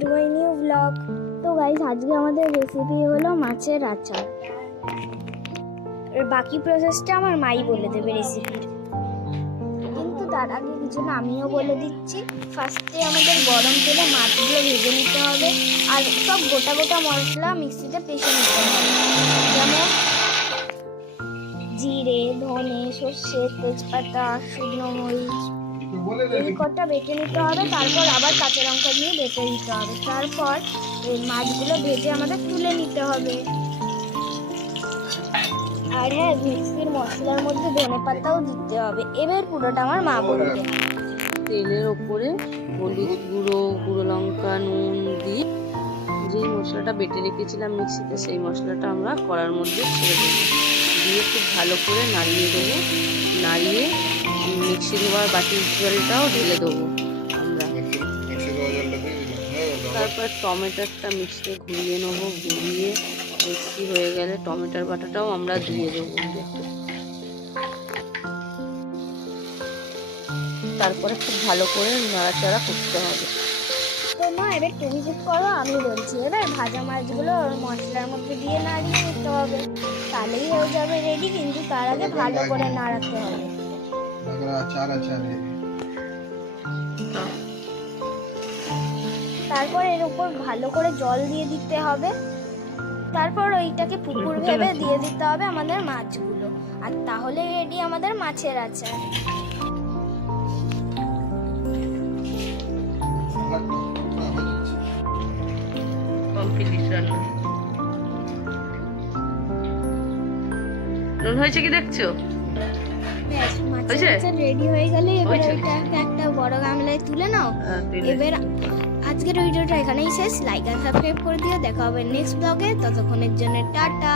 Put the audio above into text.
To my new blog. তো guys, আজকে আমাদের রেসিপি হলো মাছের আচার। এর বাকি প্রসেসটা আমার মাই বলে দেবে রেসিপির, কিন্তু তার আগে কিছু না আমিও বলে দিচ্ছি। ফার্স্টে আমাদের গরম তেলে মাছগুলো ভেজে নিতে হবে, আর সব গোটা গোটা মশলা মিক্সিতে পিষে নিতে হবে, যেমন জিরে, ধনে, সর্ষে, তেজপাতা, শুকনো মরিচ, এই কটা বেটে নিতে হবে। তারপর আবার কাঁচা লঙ্কা দিয়ে বেটে নিতে হবে। তারপর এই মাছগুলো ভেজে আমাদের তুলে নিতে হবে। আর হ্যাঁ, মিক্সির মশলার মধ্যে ধনে পাতাও দিতে হবে। এবার পুরোটা আমার মা বলবে। তেলের ওপরে হলুদ গুঁড়ো, গুঁড়ো লঙ্কা, নুন দিয়ে যেই মশলাটা বেটে রেখেছিলাম মিক্সিতে, সেই মশলাটা আমরা কড়ার মধ্যে ছেড়ে দেবো, দিয়ে খুব ভালো করে নাড়িয়ে দেবো। নাড়িয়ে মিক্সি ধোয়ার বাটির জলটাও ঢেলে দেবো আমরা। তারপর টমেটোটা মিক্সিতে ঘুরিয়ে নেবো, ঘুরিয়ে মিক্সি হয়ে গেলে টমেটোর বাটাটাও আমরা দিয়ে দেবো। তারপরে খুব ভালো করে নাড়াচাড়া করতে হবে। তো মা, এবার তুমি ঠিক করো, আমি বলছি। এবার ভাজা মাছগুলো ওর মশলার মধ্যে দিয়ে নাড়িয়ে নিতে হবে, তাহলেই হয়ে যাবে রেডি। কিন্তু তার আগে ভালো করে নাড়াতে হবে। তারপর এর উপর ভালো করে জল দিয়ে দিতে হবে। তারপর ওইটাকে পুকুর ভেবে দিয়ে দিতে হবে আমাদের মাছগুলো, আর তাহলে রেডি আমাদের মাছের আচার। নুন হয়েছে কি দেখছো? মাছের আচার রেডি হয়ে গেলে এবার ওইটাকে একটা বড় গামলায় তুলে নাও। এবার আজকের ভিডিওটা এখানেই শেষ। লাইক আর সাবস্ক্রাইব করে দিও। দেখা হবে নেক্সট ব্লগে। ততক্ষণের জন্য টাটা।